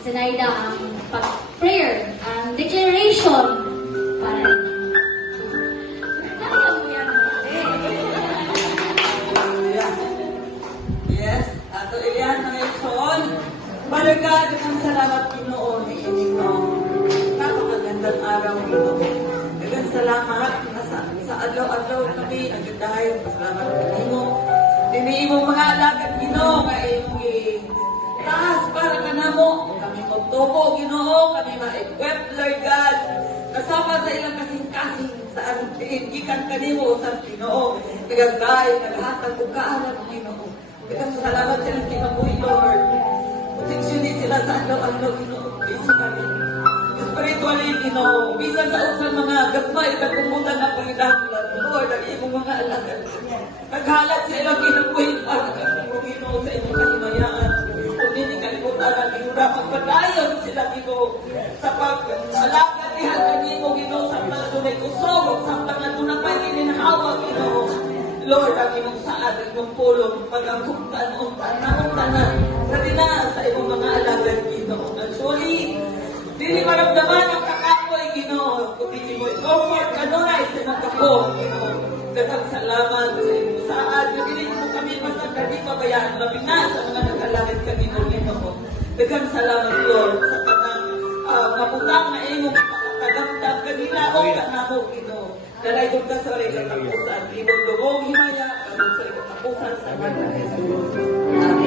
Zenaida ang pag-prayer, ang declaration para kaya mo yan. Yes, ato iyan na ngayon. Father God, ang salamat Ginoo ni Inino. Napakagandang araw Ginoo. Dagang salamat sa adlaw-adlaw kami ang gadayon. Salamat Ginoo. Dini mo mga alagad Ginoo nga imong taas para kanamo. Kami magtubo Ginoo, kami ma-equip Lord God. Kasama sa ilang kasing-kasing sa aming gikan kanimo sa Ginoo. Nagagay, naghatag ug kaalam Ginoo. Dagang salamat sa ilang kinabuhi Lord. Proteksyonin sila sa adlaw-adlaw Ginoo. Bisa kami. Spiritually Ginoo. Bisan sa usang mga gagmay kagumutan na pangidanglan. Lord, ang imong mga alagad. Naghalat sa ilang kinabuhi para kanimo Ginoo sa imong kahimayaan. Kung hindi kalimutan ang Ginoo, magpadayon sila Ginoo sa pag-alagad niya kanimo Ginoo sa tunay kusog, sa tunay pa ininhawa Ginoo. Lord, ang imong saad, ang imong pulong, pag-angkuptan, tanan, na sa imong mga alagad Ginoo. Actually, dili maramdaman ang kakapoy Ginoo, kundi mo i-comfort kanunay sa mga kapo Ginoo. Daghang salamat sa imong saad, na dili mo kami basta di pabayaan, mabina sa mga nag-alagad kanino Ginoo. Daghang salamat Lord sa kaputang na imong kagamtang kanila o kanamo Ginoo. Dalay kong ka sa rin katapusan, imong dugong himaya, kanong sa rin katapusan sa mga Jesus. Amen.